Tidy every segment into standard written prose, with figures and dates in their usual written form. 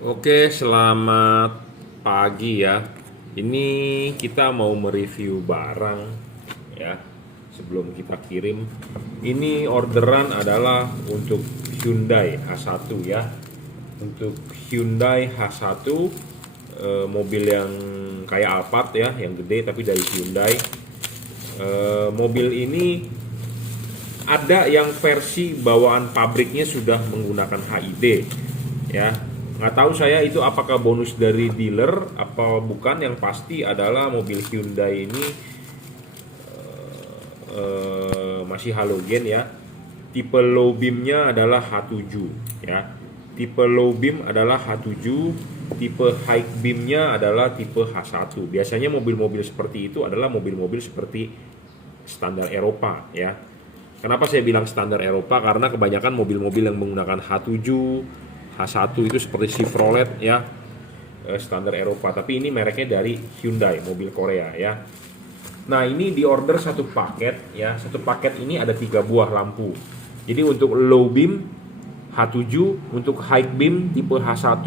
Oke, selamat pagi ya. Ini kita mau mereview barang ya. Sebelum kita kirim, ini orderan adalah untuk Hyundai H1 ya. Untuk Hyundai H1, mobil yang kayak Alphard ya, yang gede tapi dari Hyundai. Mobil ini ada yang versi bawaan pabriknya sudah menggunakan HID ya. Nggak tahu saya itu apakah bonus dari dealer apa bukan. Yang pasti adalah mobil Hyundai ini masih halogen ya. Tipe low beamnya adalah H7 ya. Tipe low beam adalah H7, tipe high beamnya adalah tipe H1. Biasanya mobil-mobil seperti itu adalah mobil-mobil seperti standar Eropa ya. Kenapa saya bilang standar Eropa? Karena kebanyakan mobil-mobil yang menggunakan H7, H1 itu seperti Chevrolet ya, standar Eropa. Tapi ini mereknya dari Hyundai, mobil Korea ya. Nah ini di order satu paket ya. Satu paket ini ada 3 buah lampu. Jadi untuk low beam H7, untuk high beam tipe H1,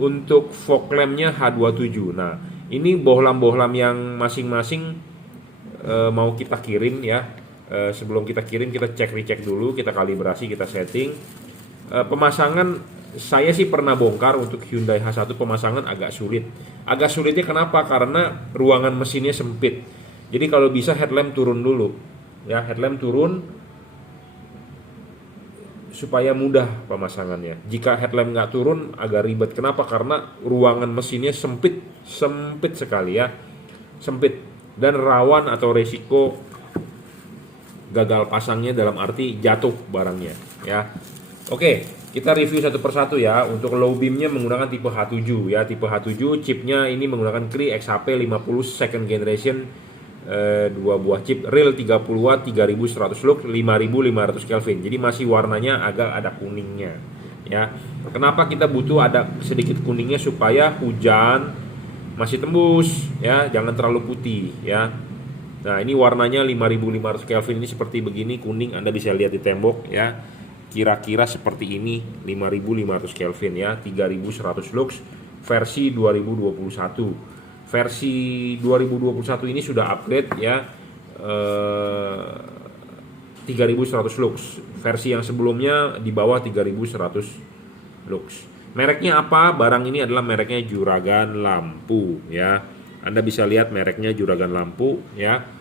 untuk fog lampnya H27. Nah ini bohlam-bohlam yang masing-masing mau kita kirim ya. Sebelum kita kirim kita cek dulu, kita kalibrasi, kita setting. Pemasangan saya sih pernah bongkar untuk Hyundai H1, pemasangan agak sulit. Agak sulitnya kenapa? Karena ruangan mesinnya sempit. Jadi kalau bisa headlamp turun dulu. Ya, headlamp turun supaya mudah pemasangannya. Jika headlamp nggak turun agak ribet. Kenapa? Karena ruangan mesinnya sempit, sempit sekali ya. Sempit dan rawan atau resiko gagal pasangnya dalam arti jatuh barangnya ya. Oke, kita review satu persatu ya. Untuk low beamnya menggunakan tipe H7 ya. Tipe H7 chipnya ini menggunakan Cree XHP 50 second generation, 2 buah chip, real 30 watt, 3100 lux, 5500 Kelvin. Jadi masih warnanya agak ada kuningnya ya. Kenapa kita butuh ada sedikit kuningnya? Supaya hujan masih tembus ya, jangan terlalu putih ya. Nah ini warnanya 5500 Kelvin, ini seperti begini kuning, Anda bisa lihat di tembok ya. Kira-kira seperti ini 5500 Kelvin ya, 3100 lux, versi 2021. Versi 2021 ini sudah upgrade ya, 3100 lux. Versi yang sebelumnya di bawah 3100 lux. Mereknya apa? Barang ini adalah mereknya Juragan Lampu ya. Anda bisa lihat mereknya Juragan Lampu ya.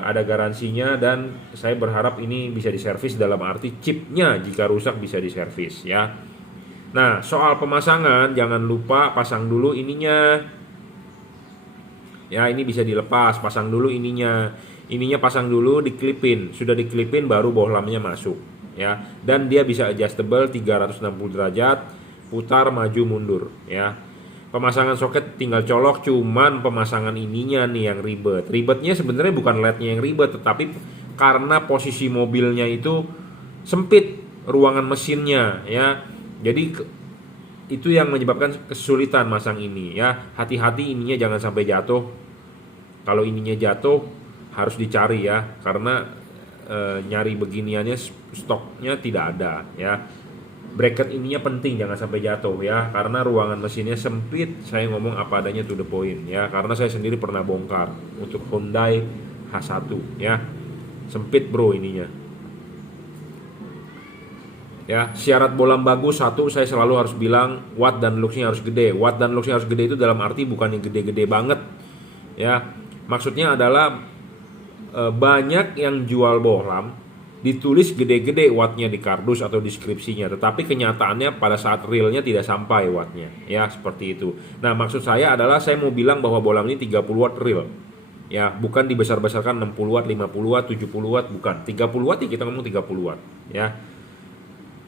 Ada garansinya dan saya berharap ini bisa diservis, dalam arti chipnya jika rusak bisa diservis ya. Nah soal pemasangan jangan lupa pasang dulu ininya ya. Ini bisa dilepas, pasang dulu ininya pasang dulu, diklipin. Sudah diklipin baru bohlamnya masuk ya. Dan dia bisa adjustable 360 derajat, putar maju mundur ya. Pemasangan soket tinggal colok, cuman pemasangan ininya nih yang ribet. Ribetnya sebenarnya bukan LED-nya yang ribet, tetapi karena posisi mobilnya itu sempit ruangan mesinnya ya. Jadi itu yang menyebabkan kesulitan masang ini ya. Hati-hati ininya jangan sampai jatuh. Kalau ininya jatuh harus dicari ya, karena nyari beginiannya stoknya tidak ada ya. Bracket ininya penting jangan sampai jatuh ya, karena ruangan mesinnya sempit. Saya ngomong apa adanya to the point ya, karena saya sendiri pernah bongkar untuk Hyundai H1 ya. Sempit bro ininya ya. Syarat bohlam bagus satu, saya selalu harus bilang watt dan luxnya harus gede. Watt dan luxnya harus gede itu dalam arti bukan yang gede-gede banget ya. Maksudnya adalah banyak yang jual bohlam ditulis gede-gede wattnya di kardus atau deskripsinya, tetapi kenyataannya pada saat realnya tidak sampai wattnya ya, seperti itu. Nah maksud saya adalah saya mau bilang bahwa bohlam ini 30 watt real ya, bukan dibesar-besarkan 60 watt, 50 watt, 70 watt, bukan. 30 watt ya, kita ngomong 30 watt ya.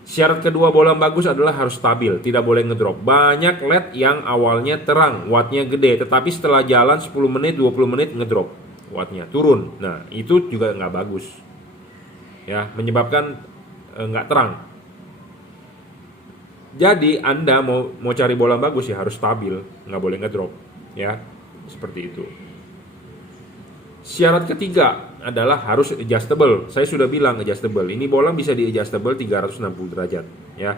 Syarat kedua bohlam bagus adalah harus stabil, tidak boleh ngedrop. Banyak LED yang awalnya terang, wattnya gede, tetapi setelah jalan 10 menit, 20 menit ngedrop, wattnya turun. Nah itu juga nggak bagus ya, menyebabkan nggak terang. Jadi Anda mau cari bola bagus ya harus stabil, nggak boleh ngedrop ya, seperti itu. Syarat ketiga adalah harus adjustable. Saya sudah bilang adjustable. Ini bola bisa di adjustable 360 derajat ya.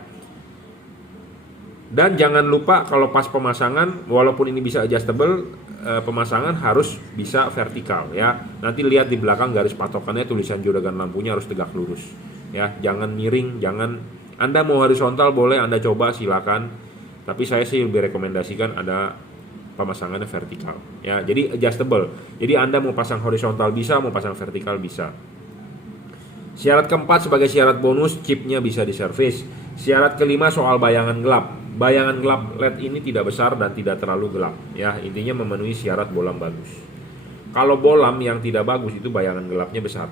Dan jangan lupa kalau pas pemasangan, walaupun ini bisa adjustable, pemasangan harus bisa vertikal ya. Nanti lihat di belakang garis patokannya tulisan juragan lampunya harus tegak lurus ya. Jangan miring, jangan. Anda mau horizontal boleh Anda coba silakan. Tapi saya sih lebih rekomendasikan ada pemasangannya vertikal ya. Jadi adjustable. Jadi Anda mau pasang horizontal bisa, mau pasang vertikal bisa. Syarat keempat sebagai syarat bonus, chipnya bisa diservis. Syarat kelima soal bayangan gelap. Bayangan gelap LED ini tidak besar dan tidak terlalu gelap ya. Intinya memenuhi syarat bolam bagus. Kalau bolam yang tidak bagus itu bayangan gelapnya besar.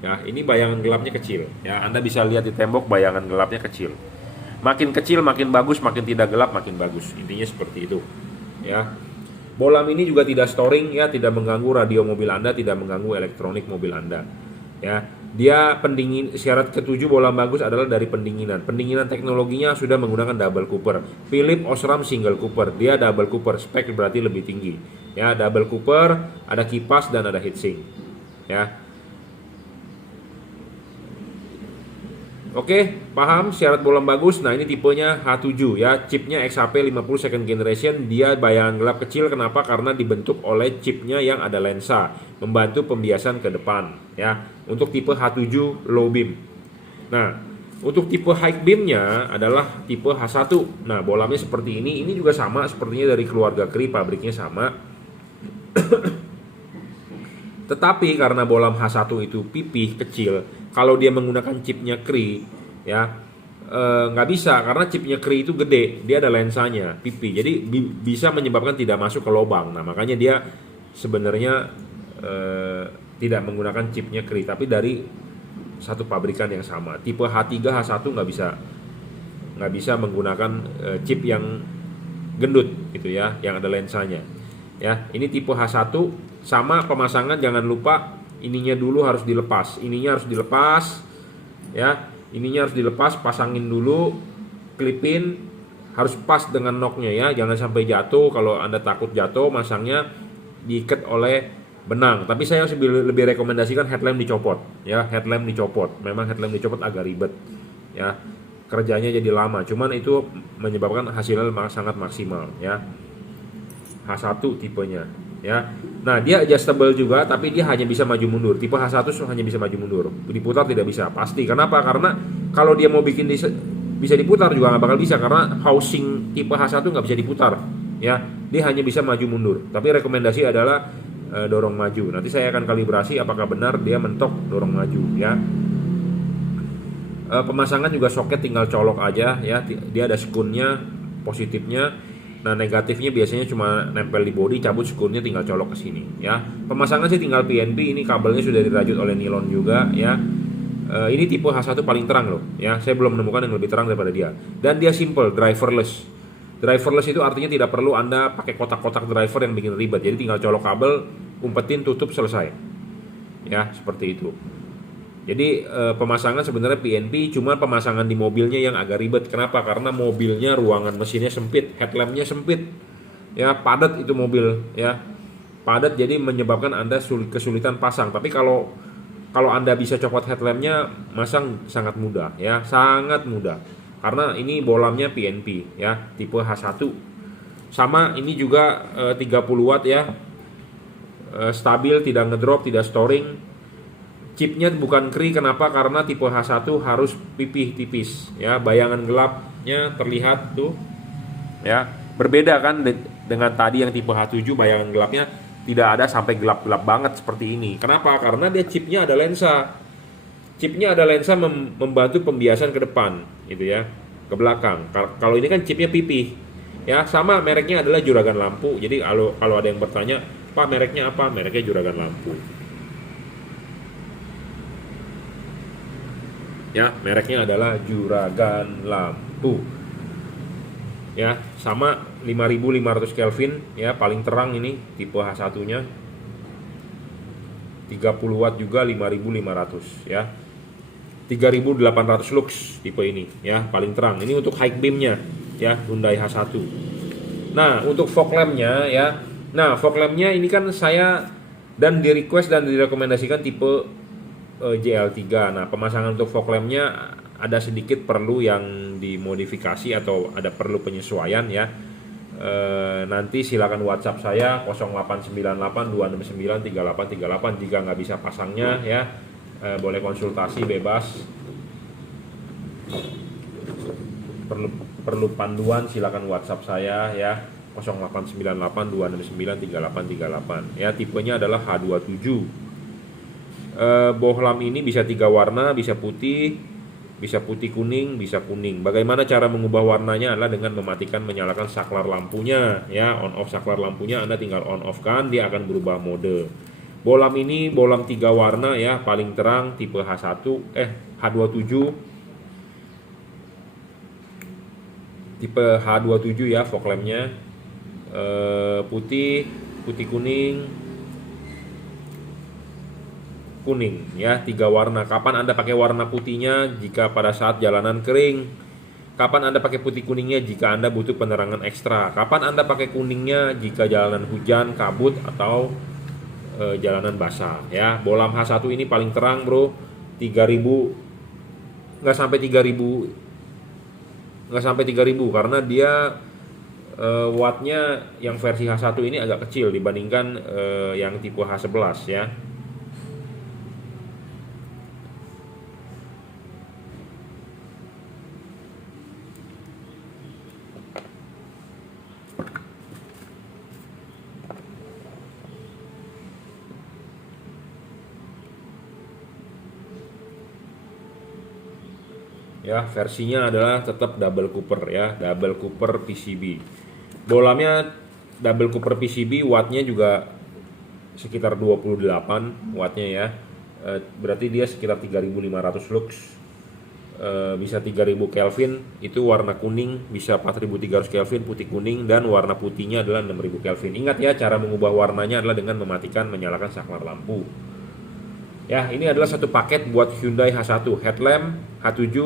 Ya, ini bayangan gelapnya kecil ya. Anda bisa lihat di tembok bayangan gelapnya kecil. Makin kecil makin bagus, makin tidak gelap makin bagus. Intinya seperti itu ya. Bolam ini juga tidak storing ya, tidak mengganggu radio mobil Anda, tidak mengganggu elektronik mobil Anda. Ya, dia pendingin. Syarat ketujuh bolam bagus adalah dari pendinginan. Pendinginan teknologinya sudah menggunakan double cooper. Philips Osram single cooper. Dia double cooper, spek berarti lebih tinggi. Ya, double cooper, ada kipas dan ada heatsink. Ya. Oke, paham syarat bolam bagus. Nah, ini tipenya H7 ya, chipnya XHP 50 second generation. Dia bayangan gelap kecil. Kenapa? Karena dibentuk oleh chipnya yang ada lensa, membantu pembiasan ke depan ya. Untuk tipe H7 low beam. Nah, untuk tipe high beamnya adalah tipe H1. Nah, bolamnya seperti ini. Ini juga sama sepertinya dari keluarga Cree, pabriknya sama. Tetapi karena bolam H1 itu pipih kecil, kalau dia menggunakan chipnya Cree ya nggak bisa, karena chipnya Cree itu gede, dia ada lensanya pipih, jadi bisa menyebabkan tidak masuk ke lubang. Nah, makanya dia sebenarnya tidak menggunakan chipnya Cree, tapi dari satu pabrikan yang sama. Tipe H3 H1 nggak bisa menggunakan chip yang gendut gitu ya, yang ada lensanya ya. Ini tipe H1. Sama pemasangan, jangan lupa ininya dulu harus dilepas. Ininya harus dilepas ya. Ininya harus dilepas, pasangin dulu, klipin, harus pas dengan knocknya ya. Jangan sampai jatuh. Kalau Anda takut jatuh, masangnya diikat oleh benang. Tapi saya lebih rekomendasikan headlamp dicopot ya. Headlamp dicopot. Memang headlamp dicopot agak ribet ya. Kerjanya jadi lama. Cuman itu menyebabkan hasilnya sangat maksimal ya. H1 tipenya ya. Nah, dia adjustable juga, tapi dia hanya bisa maju mundur. Tipe H1 hanya bisa maju mundur, diputar tidak bisa pasti. Kenapa? Karena kalau dia mau bikin bisa diputar juga nggak bakal bisa, karena housing tipe H1 nggak bisa diputar ya. Dia hanya bisa maju mundur. Tapi rekomendasi adalah dorong maju. Nanti saya akan kalibrasi apakah benar dia mentok dorong maju ya. Pemasangan juga soket tinggal colok aja ya. Dia ada skunnya, positifnya. Nah, negatifnya biasanya cuma nempel di bodi, cabut skunnya tinggal colok ke sini ya. Pemasangan sih tinggal PNP. Ini kabelnya sudah dirajut oleh nilon juga ya. Ini tipe H1 paling terang loh ya. Saya belum menemukan yang lebih terang daripada dia. Dan dia simple, driverless. Driverless itu artinya tidak perlu Anda pakai kotak-kotak driver yang bikin ribet. Jadi tinggal colok kabel, umpetin, tutup, selesai. Ya, seperti itu. Jadi pemasangan sebenarnya PNP, cuma pemasangan di mobilnya yang agak ribet. Kenapa? Karena mobilnya ruangan mesinnya sempit, headlampnya sempit, ya padat itu mobil, ya padat, jadi menyebabkan Anda kesulitan pasang. Tapi kalau Anda bisa copot headlampnya, masang sangat mudah, ya sangat mudah. Karena ini bolamnya PNP, ya tipe H1. Sama ini juga 30 watt ya, stabil, tidak ngedrop, tidak storing. Chipnya bukan Cree, kenapa? Karena tipe H1 harus pipih tipis ya, bayangan gelapnya terlihat tuh ya, berbeda kan dengan tadi yang tipe H7 bayangan gelapnya tidak ada sampai gelap-gelap banget seperti ini. Kenapa? Karena dia chipnya ada lensa. Chipnya ada lensa membantu pembiasan ke depan gitu ya, ke belakang. Kalau ini kan chipnya pipih ya. Sama mereknya adalah Juragan Lampu. Jadi kalau ada yang bertanya, "Pak, mereknya apa?" Mereknya Juragan Lampu. Ya, mereknya adalah Juragan Lampu. Ya, sama 5500 Kelvin ya, paling terang ini tipe H1-nya. 30 watt juga 5500 ya. 3800 lux tipe ini ya, paling terang. Ini untuk high beam-nya ya, Hyundai H1. Nah, untuk fog lamp-nya ya. Nah, fog lamp-nya ini kan saya dan di request dan direkomendasikan tipe JL3. Nah, pemasangan untuk fog lamp-nya ada sedikit perlu yang dimodifikasi atau ada perlu penyesuaian ya. Nanti silakan WhatsApp saya 0898 269 3838 jika nggak bisa pasangnya ya. Boleh konsultasi bebas. Perlu panduan silakan WhatsApp saya ya 0898 269 3838 ya. Tipenya adalah H27. Bohlam ini bisa 3 warna, bisa putih kuning, bisa kuning. Bagaimana cara mengubah warnanya adalah dengan mematikan menyalakan saklar lampunya ya. On off saklar lampunya Anda tinggal on off kan, dia akan berubah mode. Bohlam ini bohlam 3 warna ya, paling terang tipe H27 tipe H27 ya, fog lampnya putih kuning ya, 3 warna. Kapan Anda pakai warna putihnya? Jika pada saat jalanan kering. Kapan Anda pakai putih kuningnya? Jika Anda butuh penerangan ekstra. Kapan Anda pakai kuningnya? Jika jalanan hujan, kabut atau jalanan basah ya. Bohlam H1 ini paling terang bro, 3000, nggak sampai 3000 karena dia wattnya yang versi H1 ini agak kecil dibandingkan yang tipe H11 ya. Ya, versinya adalah tetap double cooper ya, double cooper PCB. Bohlamnya double cooper PCB, wattnya juga sekitar 28 wattnya ya. Berarti dia sekitar 3500 lux. Bisa 3000 Kelvin, itu warna kuning, bisa 4300 Kelvin putih kuning, dan warna putihnya adalah 6000 Kelvin. Ingat ya, cara mengubah warnanya adalah dengan mematikan menyalakan saklar lampu. Ya, ini adalah satu paket buat Hyundai H1, headlamp H7,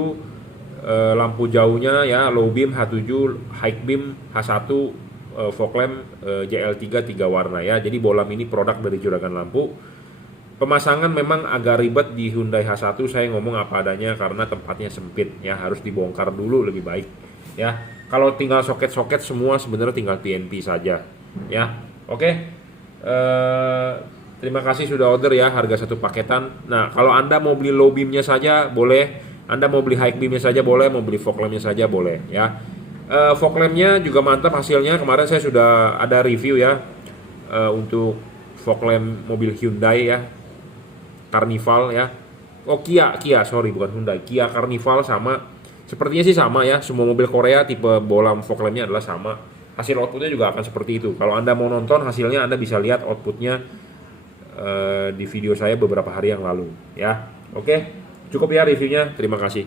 lampu jauhnya ya, low beam H7, high beam H1, fog lamp JL3 3 warna ya. Jadi bohlam ini produk dari Juragan Lampu. Pemasangan memang agak ribet di Hyundai H1, saya ngomong apa adanya karena tempatnya sempit ya, harus dibongkar dulu lebih baik ya. Kalau tinggal soket-soket semua sebenarnya tinggal TNP saja ya. Oke. Terima kasih sudah order ya, harga satu paketan. Nah, kalau Anda mau beli low beamnya saja boleh, Anda mau beli high beamnya saja boleh, mau beli fog lampnya saja boleh ya. Fog lampnya juga mantap hasilnya. Kemarin saya sudah ada review ya untuk fog lamp mobil Hyundai ya, Carnival ya. Oh Kia sorry bukan Hyundai, Kia Carnival sama. Sepertinya sih sama ya, semua mobil Korea tipe bohlam fog lampnya adalah sama. Hasil outputnya juga akan seperti itu. Kalau Anda mau nonton hasilnya, Anda bisa lihat outputnya di video saya beberapa hari yang lalu ya. Oke, cukup ya reviewnya, terima kasih.